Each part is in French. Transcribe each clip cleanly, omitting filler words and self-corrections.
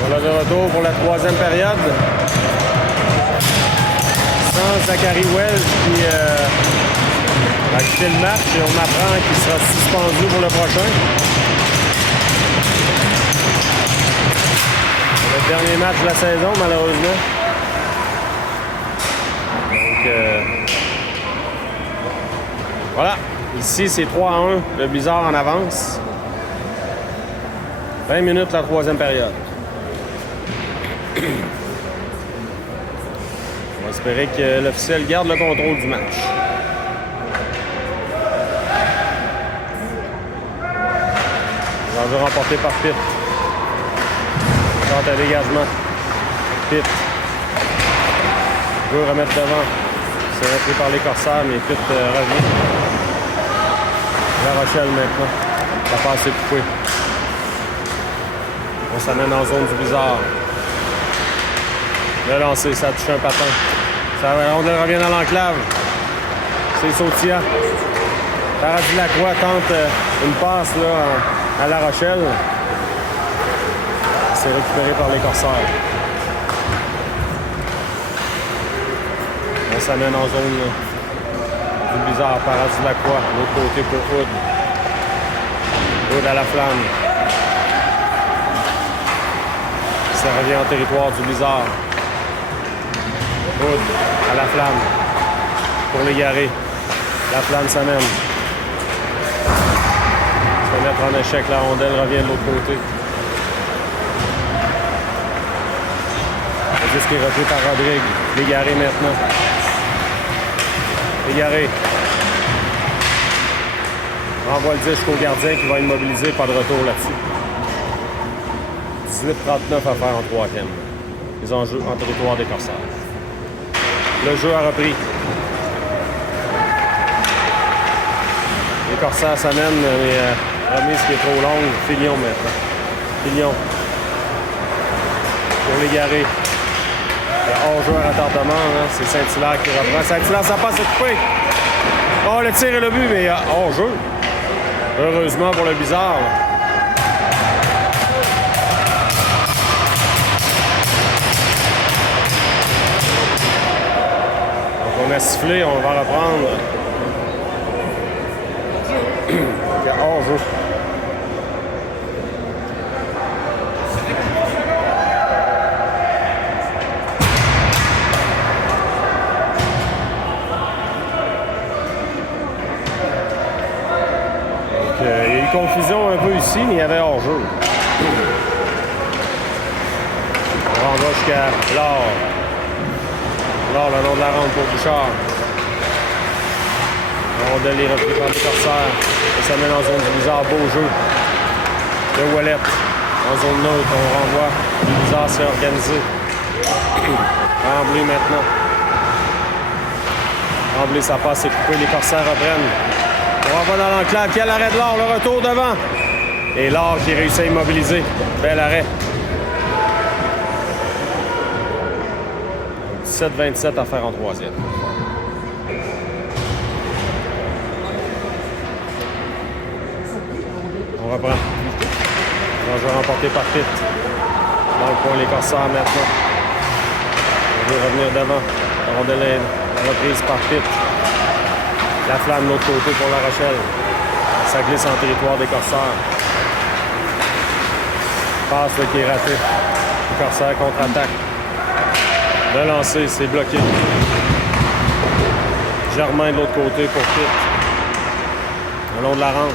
Voilà de retour pour la troisième période. Sans Zachary Wells qui a quitté le match et on apprend qu'il sera suspendu pour le prochain. Le dernier match de la saison, malheureusement. Donc, voilà. Ici, c'est 3-1. Le Blizzard en avance. 20 minutes la troisième période. On va espérer que l'officiel garde le contrôle du match. L'enjeu remporté par Pitt. Tente à dégagement. Pitt. Veut remettre devant. C'est repris par les Corsaires, mais Pitt revient. La Rochelle maintenant. La passe est coupée. On s'amène en zone du Blizzard. Le lancer, ça touche un patin. La rondelle revient dans l'enclave. C'est Sautia. Paradis Lacroix tente une passe là, à La Rochelle. C'est récupéré par les Corsaires. On s'amène en zone du Blizzard. Paradis Lacroix. De l'autre côté pour Hood. Hood à la flamme. Ça revient en territoire du Blizzard. Hood à la flamme pour l'égarer. La flamme s'amène. Se mettre en échec, la rondelle revient de l'autre côté. Le disque est repris par Rodrigue. L'égaré maintenant. L'égaré. Renvoie le disque au gardien qui va être mobilisé. Pas de retour là-dessus. 18-39 à faire en troisième. Les enjeux en territoire des Corsaires. Le jeu a repris. Les Corsaires s'amènent, mais remise qui est trop longue. Filion maintenant. Filion. Pour l'égarer. Il y a hors-jeu à retardement. Hein. C'est Saint-Hilaire qui reprend. Saint-Hilaire, ça passe coupé. Oh, le tir et le but, mais il y a hors-jeu. Heureusement pour le Blizzard. On a sifflé, on va reprendre. Il y a hors-jeu. Il y a eu confusion un peu ici, mais il y avait hors-jeu. On va jusqu'à Laure. Laure, le long de la ronde pour Bouchard. La rondelle est reprise par les Corsaires. Ça mène en zone du Blizzard. Beau jeu de Wallet. En zone neutre, on renvoie. Le Blizzard s'est organisé. Tremblay maintenant. Tremblay, ça passe, c'est coupé. Les Corsaires reprennent. On renvoie dans l'enclave. Quel arrêt de Laure? Le retour devant. Et Laure qui réussit à immobiliser. Bel arrêt. 17-27 à faire en troisième. On reprend. Enjeu remporté par Pitt. Dans le coin, les Corsaires maintenant. On veut revenir devant. La rondelle est reprise par Pitt. La flamme de l'autre côté pour La Rochelle. Ça glisse en territoire des Corsaires. Passe là, qui est raté. Les Corsaires contre-attaque. Le lancer, c'est bloqué. Germain de l'autre côté pour Pitt. Le long de la rampe.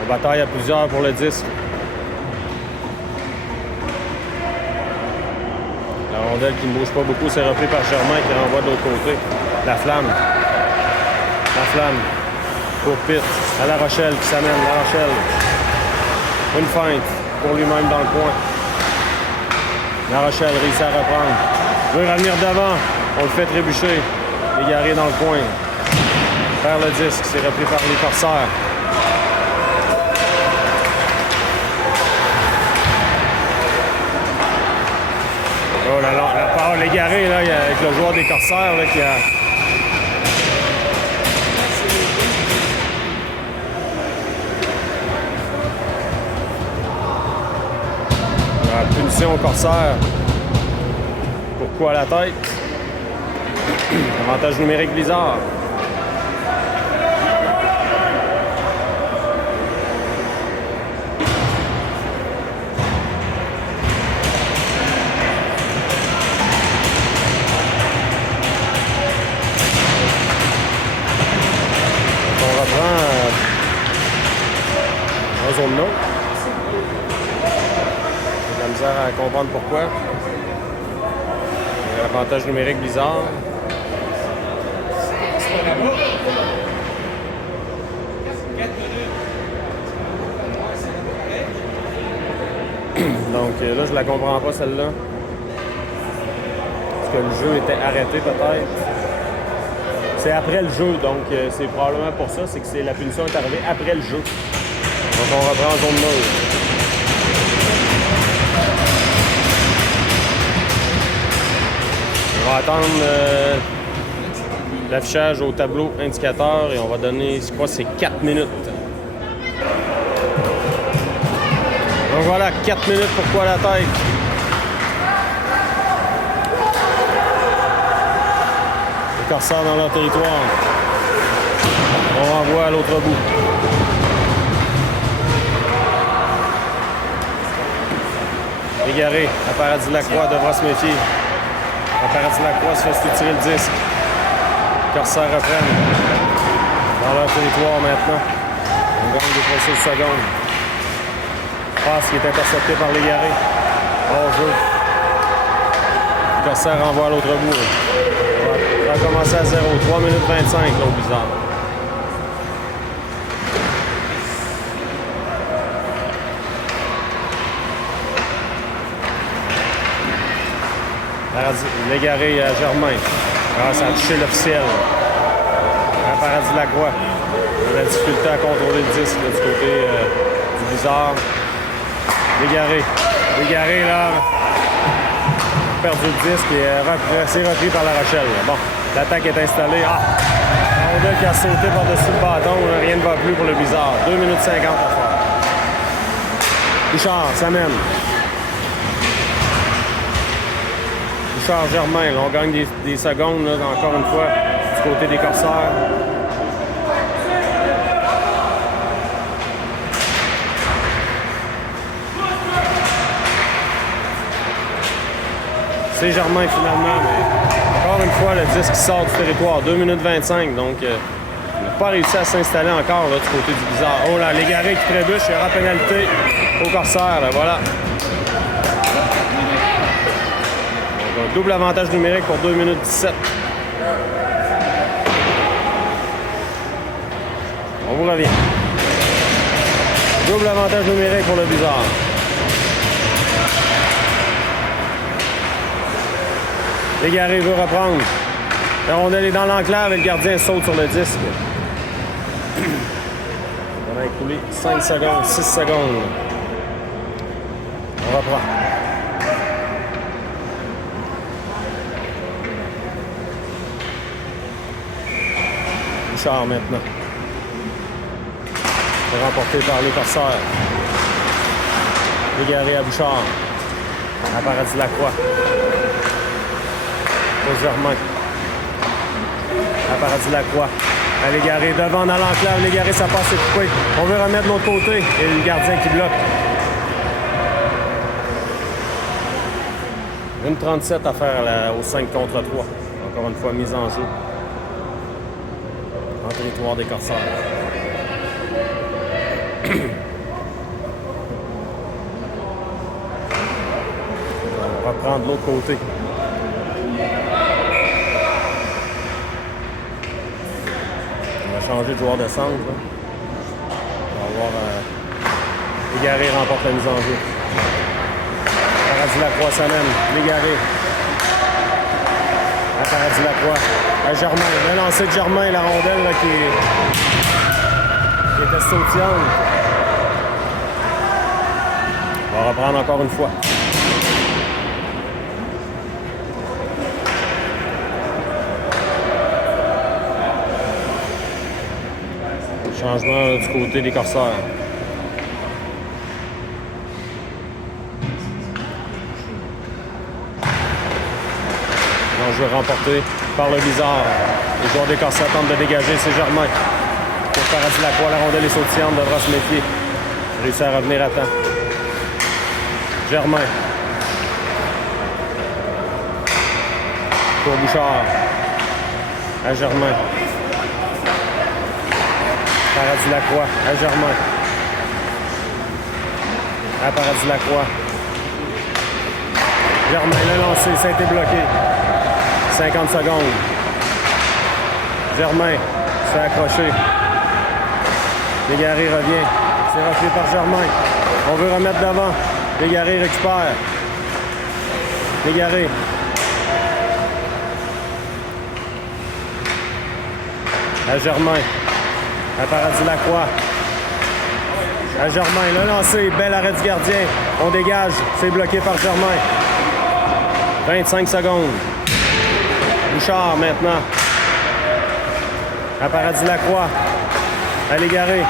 On bataille à plusieurs pour le disque. La rondelle qui ne bouge pas beaucoup, c'est repris par Germain qui renvoie de l'autre côté. La flamme. La flamme pour Pitt. À La Rochelle qui s'amène. La Rochelle. Une feinte pour lui-même dans le coin. La Rochelle réussit à reprendre. Veut revenir devant. On le fait trébucher. Égaré dans le coin. Perd le disque. C'est repris par les Corsaires. Oh là là, la parole égarée là, avec le joueur des Corsaires là, qui a... position corsaire. Pourquoi à la tête? Avantage numérique Blizzard. On reprend en zone neutre. J'ai de la misère à comprendre pourquoi. Avantage numérique Blizzard. Donc là, je la comprends pas celle-là. Est-ce que le jeu était arrêté peut-être? C'est après le jeu, donc c'est probablement pour ça, c'est que la punition est arrivée après le jeu. Donc on reprend en zone neutre. On va attendre l'affichage au tableau indicateur et on va donner, je crois, c'est 4 minutes. Donc voilà, 4 minutes pour quoi la tête. Les corsaires dans leur territoire. On renvoie à l'autre bout. Égaré, à Paradis-Lacroix devra se méfier. À Paradis-Lacroix se fait tirer le disque. Les corsaires reprennent dans leur territoire maintenant. On gagne des précieuses secondes. Passe qui est intercepté par l'Égaré. Hors jeu. Le corsaire renvoie à l'autre bout. On va commencer à 0. 3 minutes 25, là, au Blizzard. L'Égaré à Germain. Ah, ça a touché l'officiel. À Paradis-Lacroix. On a la difficulté à contrôler le disque là, du côté du Blizzard. L'Égaré, là, a perdu le disque et c'est repris par La Rochelle. Bon, l'attaque est installée. Ah! Rondel qui a sauté par-dessus le bâton. Rien ne va plus pour le Blizzard. 2 minutes 50 à faire. Bouchard, ça mène. Bouchard, Germain. Là, on gagne des secondes, là, encore une fois, du côté des corsaires. C'est Germain finalement, mais encore une fois, le disque sort du territoire. 2 minutes 25, donc il n'a pas réussi à s'installer encore là, du côté du Blizzard. Oh là, l'Égaré qui trébuche, il y aura pénalité au corsaire, là, voilà. Donc, double avantage numérique pour 2 minutes 17. On vous revient. Double avantage numérique pour le Blizzard. L'Égaré veut reprendre. La rondelle est dans l'enclave et le gardien saute sur le disque. On a écoulé 5 secondes, 6 secondes. On reprend. Bouchard maintenant. Remporté par les corsaires. L'Égaré à Bouchard. À Paradis-Lacroix. Au Germain. À Paradis-Lacroix. À l'Égaré devant dans l'enclave. L'Égaré, ça passe, c'est coupé. On veut remettre de l'autre côté. Et le gardien qui bloque. 1,37 à faire au 5 contre 3. Encore une fois, mise en jeu. En territoire des corsaires. On va reprendre de l'autre côté. Changer de joueur de centre. Là. On va voir l'Égaré remporte la mise en jeu. Paradis-Lacroix s'amène. L'Égaré. À Paradis-Lacroix. À Germain. Le lancer de Germain, la rondelle là, qui était sautillante. On va reprendre encore une fois. Changement là, du côté des corsaires. Enjeu remporté par le Bizarre. Les joueurs des Corsaires tentent de dégager, c'est Germain. Pour Paradis Lacroix, la rondelle est sautillante, devra se méfier. Réussit à revenir à temps. Germain. Pour Bouchard. À Germain. Paradis Lacroix. À Germain. À Paradis Lacroix. Germain l'a lancé, ça a été bloqué. 50 secondes. Germain s'est accroché. Légaré revient. C'est rappelé par Germain. On veut remettre devant. Légaré récupère. Légaré. À Germain. À Paradis Lacroix. À Germain. Le lancé. Bel arrêt du gardien. On dégage. C'est bloqué par Germain. 25 secondes. Bouchard maintenant. À Paradis Lacroix. À Légaré.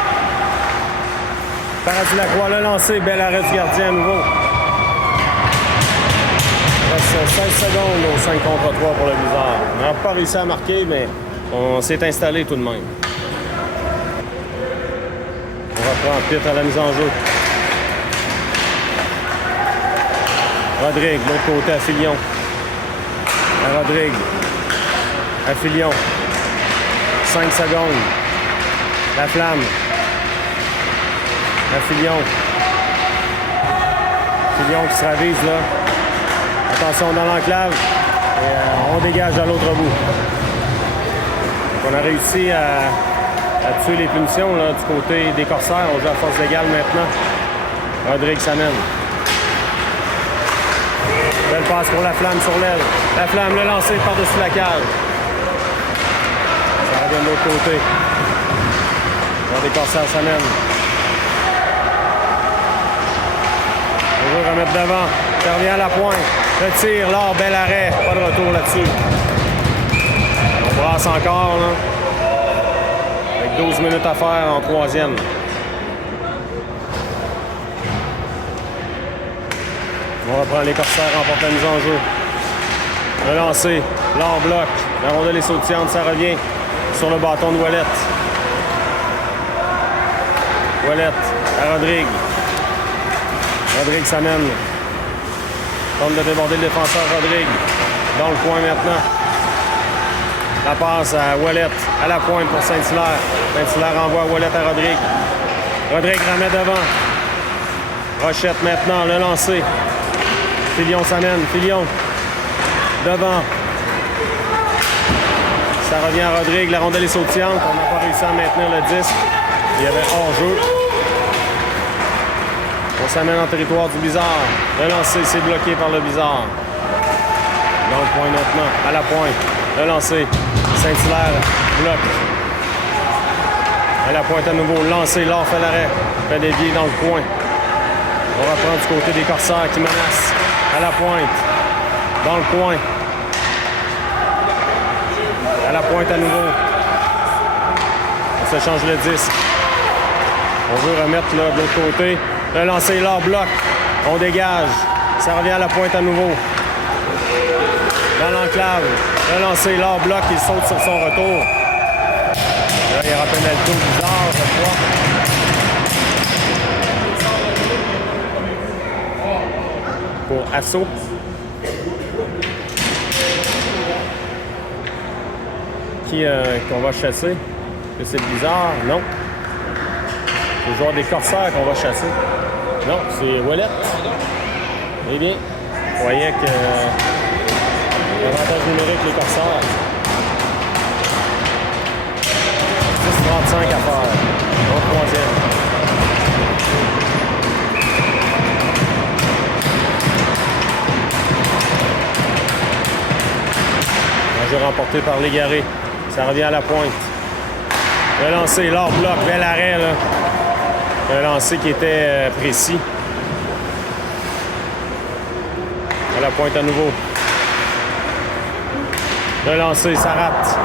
Paradis Lacroix le lancé. Bel arrêt du gardien à nouveau. Il reste 16 secondes au 5 contre 3 pour le Bizarre. On n'a pas réussi à marquer, mais on s'est installé tout de même. On reprend Pitt à la mise en jeu. Rodrigue, de l'autre côté à Filion. À Rodrigue. À Filion. 5 secondes. La Flamme. À Filion. Filion qui se ravise là. Attention dans l'enclave. Et on dégage à l'autre bout. Donc on a réussi à tuer les punitions là, du côté des Corsaires. On joue à force égale maintenant. Rodrigue s'amène. Belle passe pour la Flamme sur l'aile. La Flamme le lancer par-dessus la cage. Ça revient de l'autre côté. Les Corsaires s'amènent. On veut remettre devant. Ça revient à la pointe. Retire, là, bel arrêt. Pas de retour là-dessus. On brasse encore, là. Avec 12 minutes à faire en troisième. On reprend les Corsaires, remportent la mise en jeu. Le lancer, là en bloc. La rondelle est sautillante, ça revient sur le bâton de Ouellette. Ouellette à Rodrigue. Rodrigue s'amène. Tente de déborder le défenseur Rodrigue. Dans le coin maintenant. La passe à Ouellette. À la pointe pour Saint-Hilaire. Saint-Hilaire envoie Ouellette à Rodrigue. Rodrigue remet devant. Rochette maintenant, le lancer. Filion s'amène. Filion. Devant. Ça revient à Rodrigue. La rondelle est sautillante. On n'a pas réussi à maintenir le disque. Il y avait hors-jeu. On s'amène en territoire du Bizarre. Le lancer, c'est bloqué par le Bizarre. Dans le point maintenant. À la pointe. Le lancer. Saint-Hilaire bloque. À la pointe à nouveau. Le lancer. Laure fait l'arrêt. Fait dévier dans le coin. On reprend du côté des Corsaires qui menacent. À la pointe. Dans le coin. À la pointe à nouveau. On se change le disque. On veut remettre là, de l'autre côté. Le lancer là, bloc. On dégage. Ça revient à la pointe à nouveau. Dans l'enclave. Le lancer là, bloc. Il saute sur son retour. Là, il y aura pénalité bizarre, je crois. Pour Assaut. Qu'on va chasser. Est-ce que c'est bizarre? Non. C'est le joueur des Corsaires qu'on va chasser. Non, c'est Ouellette. Eh bien, vous voyez que l'avantage numérique les Corsaires. 6:35 à faire. Donc, troisième. Un jeu remporté par Légaré. Ça revient à la pointe. Le lancer, l'or bloc, bel arrêt là. Un lancer qui était précis. À la pointe à nouveau. Le lancer, ça rate.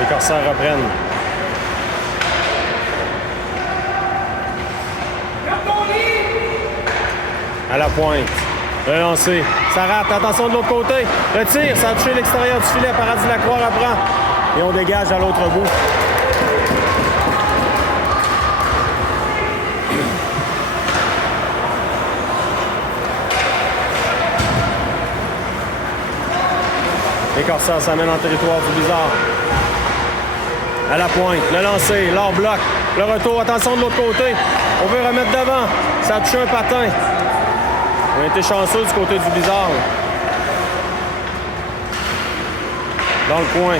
Les Corsaires reprennent. À la pointe. Le lancer. Ça rate. Attention de l'autre côté. Le tir. Ça a touché l'extérieur du filet. Paradis Lacroix reprend. Et on dégage à l'autre bout. Les Corsaires s'amènent en territoire du Blizzard. À la pointe. Le lancer. Leur bloc. Le retour. Attention de l'autre côté. On veut remettre devant. Ça a touché un patin. On a été chanceux du côté du Blizzard. Dans le coin.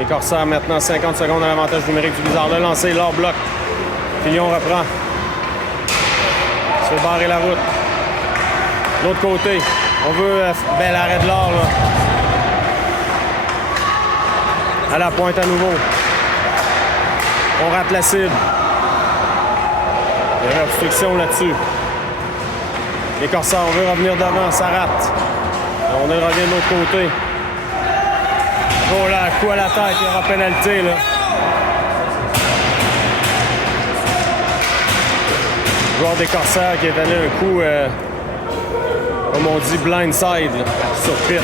Les Corsaires maintenant 50 secondes à l'avantage numérique du Blizzard. Le lancer, leur bloc. Filion reprend. Se fait barrer la route. L'autre côté. On veut bel arrêt de l'or là. À la pointe à nouveau. On rate la cible. Il y a une obstruction là-dessus. Les Corsaires, on veut revenir devant, ça rate. On revient de l'autre côté. Oh là, coup à la tête, il y aura pénalité là. Le joueur des Corsaires qui est allé un coup, comme on dit, blindside là, sur pit.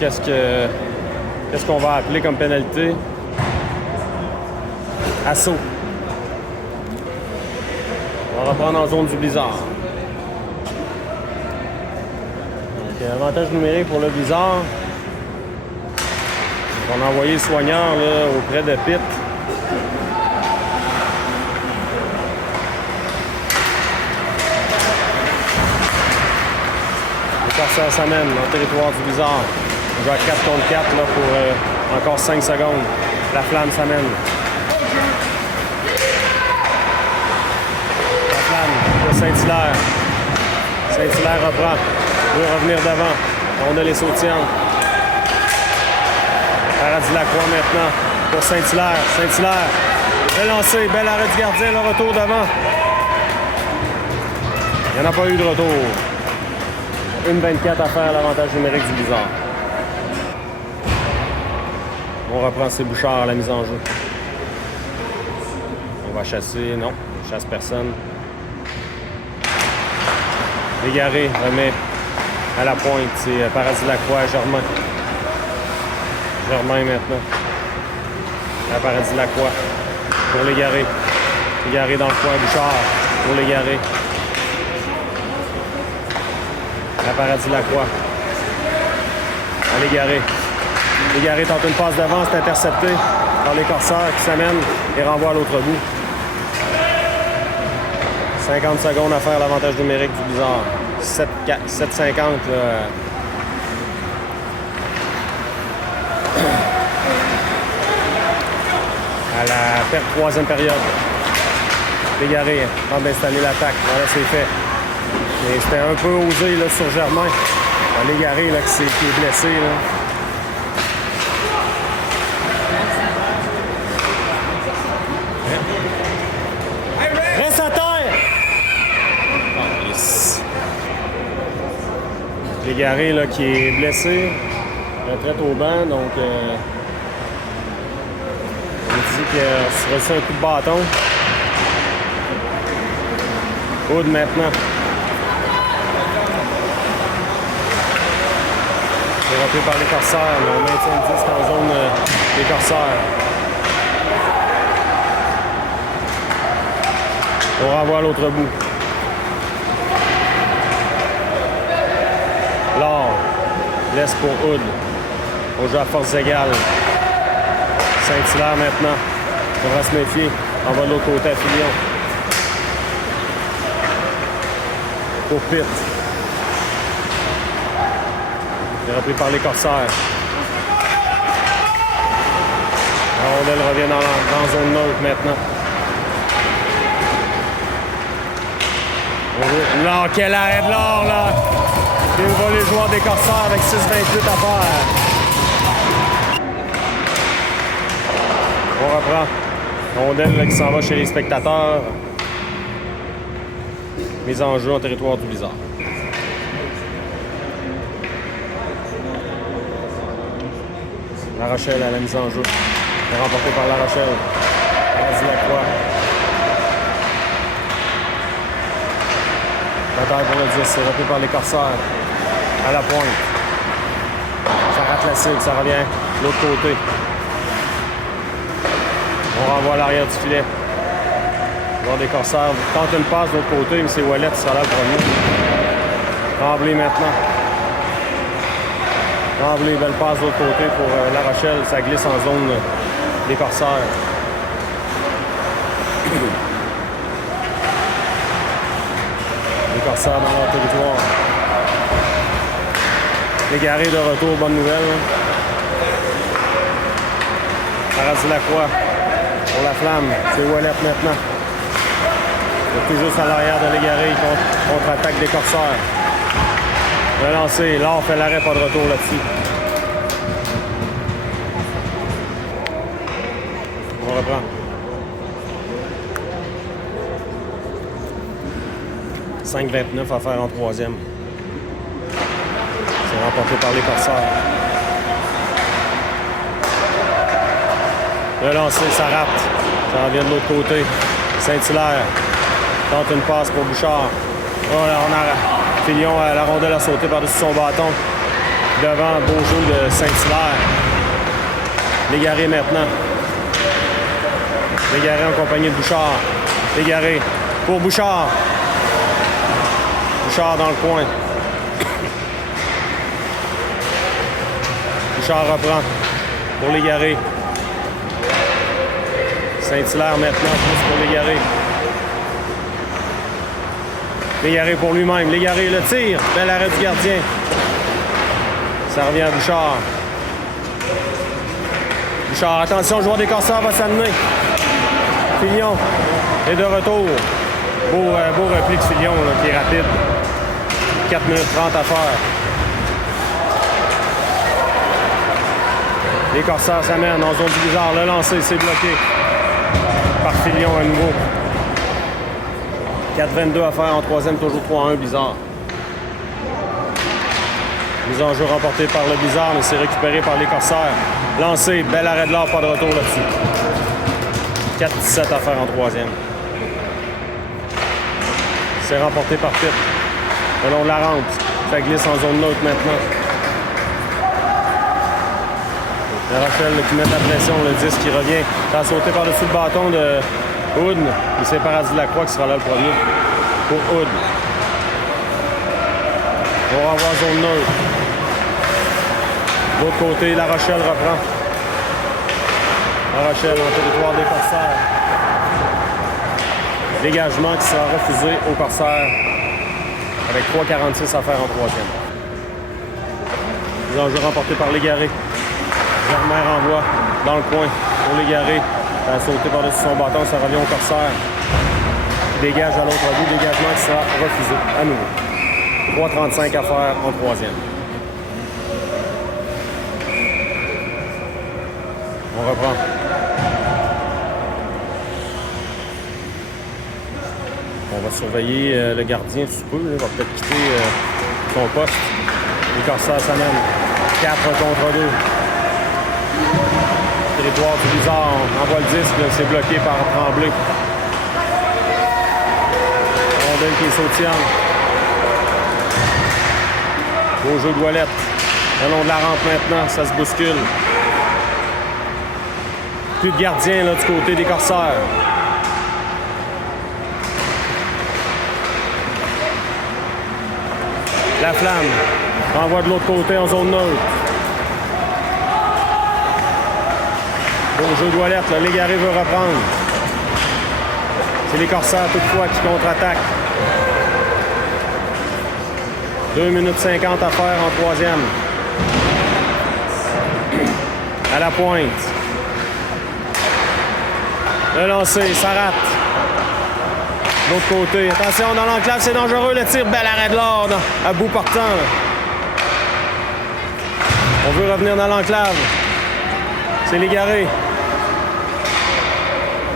Qu'est-ce qu'on va appeler comme pénalité? Assaut. On va reprendre en zone du Blizzard. Donc, avantage numérique pour le Blizzard. On a envoyé le soigneur là, auprès de Pitt. Les Corsaires s'amènent dans le territoire du Blizzard. On joue à 4 contre 4 là, pour encore 5 secondes. La flamme s'amène. La flamme de Saint-Hilaire. Saint-Hilaire reprend. Veut revenir devant. On a les sautillantes. Paradis Lacroix maintenant pour Saint-Hilaire. Saint-Hilaire. Le lancer. Bel arrêt du gardien. Le retour devant. Il n'y en a pas eu de retour. 1,24 à faire à l'avantage numérique du Blizzard. On reprend ses bouchards à la mise en jeu. On va chasser. Non, on chasse personne. Légaré remet à la pointe. C'est Paradis Lacroix, Germain. Germain maintenant. À Paradis Lacroix. Pour Légaré. Légaré dans le coin. Bouchard pour Légaré. À Paradis Lacroix. À Légaré. Légaré tente une passe d'avance, c'est intercepté par les Corsaires qui s'amènent et renvoient à l'autre bout. 50 secondes à faire l'avantage numérique du Blizzard. 7,50 à la perte troisième période. Légaré tente d'installer l'attaque. Voilà, c'est fait. Mais c'était un peu osé là, sur Germain. Légaré là, qui est blessé. Là. Reste à terre! Oh, yes. Légaré là, qui est blessé. Retraite au banc, donc il dit qu'il a reçu un coup de bâton. Hood maintenant. Dérapé par les Corsaires. On maintient le disque en zone des Corsaires. On renvoie à l'autre bout. Laure laisse pour Hood. On joue à force égale. Saint-Hilaire maintenant. On va se méfier. On va de l'autre côté à Filion. Pour Pitt. Dérapé par les Corsaires. La rondelle revient dans zone neutre maintenant. Là, quel arrêt de l'or, là! Il va les joueurs des Corsaires avec 6,28 à faire. On reprend. Rondelle là, qui s'en va chez les spectateurs. Mise en jeu en territoire du Blizzard. La Rochelle à la mise en jeu. Remporté par La Rochelle. Lacroix. Bataille pour le 10, c'est repris par les Corsaires. À la pointe. Ça rate la cible, ça revient de l'autre côté. On renvoie à l'arrière du filet. Joueur des Corsaires tente une passe de l'autre côté, mais c'est Ouellet qui sera là le premier. Tremblay maintenant. Tremblay, belle passe de l'autre côté pour La Rochelle. Ça glisse en zone des Corsaires. Les Corsaires dans leur territoire. Légaré de retour, bonne nouvelle. Paradis-Lacroix pour la Flamme. C'est Ouellet maintenant. Il est tout juste à l'arrière de Légaré contre-attaque des Corsaires. Le lancer, Laure fait l'arrêt, pas de retour là-dessus. On reprend. 5,29 à faire en troisième. C'est remporté par les Corsaires. Le lancer, ça rate. Ça en vient de l'autre côté. Saint-Hilaire tente une passe pour Bouchard. Oh là, on a Filion, la rondelle a sauté par-dessus son bâton. Devant, beau jeu de Saint-Hilaire. Légaré maintenant. Légaré en compagnie de Bouchard. Légaré pour Bouchard. Bouchard dans le coin. Bouchard reprend pour Légaré. Saint-Hilaire maintenant, plus pour Légaré. Légaré pour lui-même. Légaré le tire. Bel arrêt du gardien. Ça revient à Bouchard. Bouchard, attention, le joueur des Corsaires va s'amener. Filion est de retour. Beau repli de Filion là, qui est rapide. 4 minutes 30 à faire. Les Corsaires s'amènent en zone du Blizzard. Le lancer, c'est bloqué par Filion à nouveau. 4,22 à faire en troisième, toujours 3-1 Blizzard. Mise en jeu remporté par le Blizzard, mais c'est récupéré par les Corsaires. Lancé, bel arrêt de l'or, pas de retour là-dessus. 4,17 à faire en troisième. C'est remporté par Pitt. Le long de la rampe, ça glisse en zone neutre maintenant. La Rochelle qui met la pression, le 10 qui revient. Ça a sauté par-dessus le bâton de Hood. Et c'est Paradis-Lacroix qui sera là le premier pour Hood. On va avoir zone neutre. De l'autre côté, La Rochelle reprend. La Rochelle en territoire des Corsaires. Dégagement qui sera refusé aux Corsaires avec 3,46 à faire en troisième. Les enjeux remportés par Légaré. Germain renvoie dans le coin pour Légaré. Ça a sauté par-dessus son bâton, ça revient au Corsaire. Dégage à l'autre bout, dégagement qui sera refusé à nouveau. 3,35 à faire en troisième. On reprend. On va surveiller le gardien sous peu. Il va peut-être quitter son poste. Les Corsaires s'amènent. 4 contre 2. Territoire du Blizzard, on envoie le disque, c'est bloqué par Tremblay. Rondelle qui est sautillante. Beau jeu de Ouellet. Le long de la rampe maintenant, ça se bouscule. Plus de gardien là, du côté des Corsaires. La Flamme renvoie de l'autre côté en zone neutre. Beau jeu de Ouellet, Légaré veut reprendre. C'est les Corsaires toutefois qui contre-attaquent. 2 minutes 50 à faire en troisième. À la pointe. Le lancer, ça rate. De l'autre côté. Attention, dans l'enclave, c'est dangereux. Le tir, bel arrêt de l'or à bout portant. Là. On veut revenir dans l'enclave. C'est Légaré.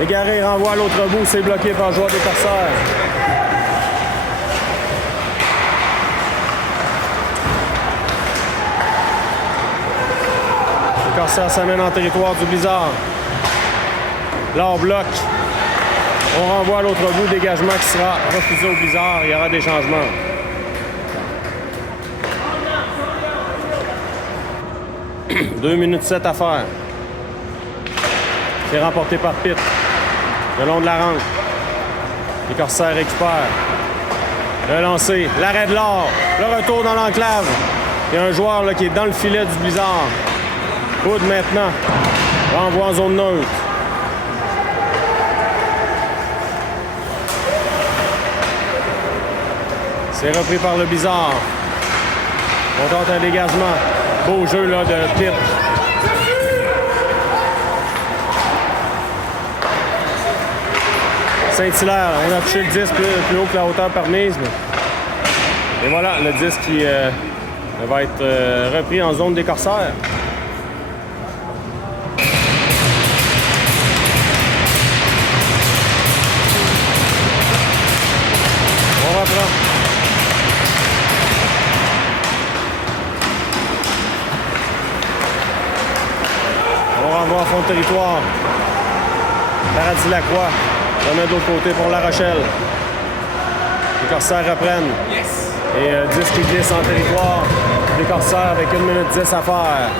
Légaré renvoie à l'autre bout. C'est bloqué par le joueur des Corsaires. Les corsaires s'amènent en territoire du blizzard. Là, on bloque. On renvoie à l'autre bout, dégagement qui sera refusé au blizzard. Il y aura des changements. « 2 minutes 7 à faire. C'est remporté par Pitt. Le long de la rampe. Les corsaires récupèrent. Le lancer. L'arrêt de l'or. Le retour dans l'enclave. Il y a un joueur là, qui est dans le filet du blizzard. Hood maintenant. Renvoie en zone neutre. C'est repris par le blizzard. On tente un dégagement. Beau jeu là, de Pitt. Saint-Hilaire, on a touché le disque plus haut que la hauteur permise. Et voilà, le disque qui va être repris en zone des corsaires. On reprend. On renvoie à fond de territoire. Paradis-Lacroix. On met de l'autre côté pour La Rochelle. Les corsaires reprennent. Yes. Et 10 qui glissent en territoire. Les corsaires avec 1 minute 10 à faire.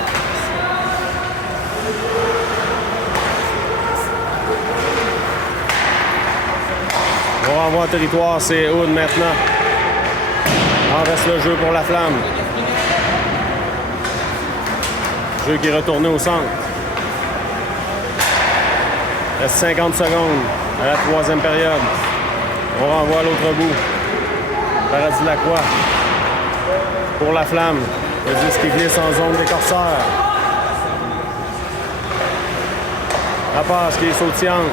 On renvoie en territoire, c'est Hood maintenant. Renverse le jeu pour la Flamme. Jeu qui est retourné au centre. Il reste 50 secondes à la 3e période. On renvoie à l'autre bout. Paradis-Lacroix pour la Flamme. Le disque qui glisse en zone des corsaires. La passe qui est sautillante.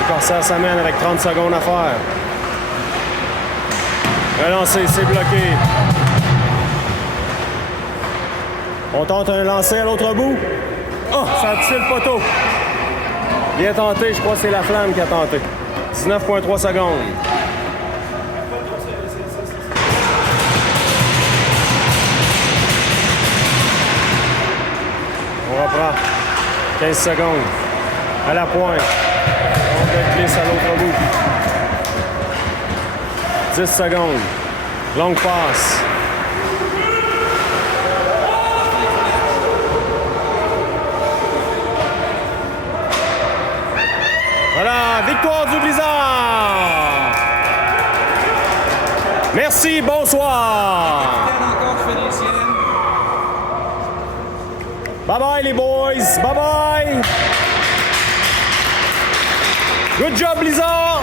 Les corsaires s'amènent avec 30 secondes à faire. Le lancer, c'est bloqué. On tente un lancer à l'autre bout. Oh, ça a touché le poteau. Bien tenté, je crois que c'est la Flamme qui a tenté. 19,3 secondes. On reprend. 15 secondes. À la pointe. On glisse à l'autre bout. 10 secondes. Longue passe. Voilà, victoire du blizzard! Merci, bonsoir! Bye bye les boys, bye bye! Good job blizzard!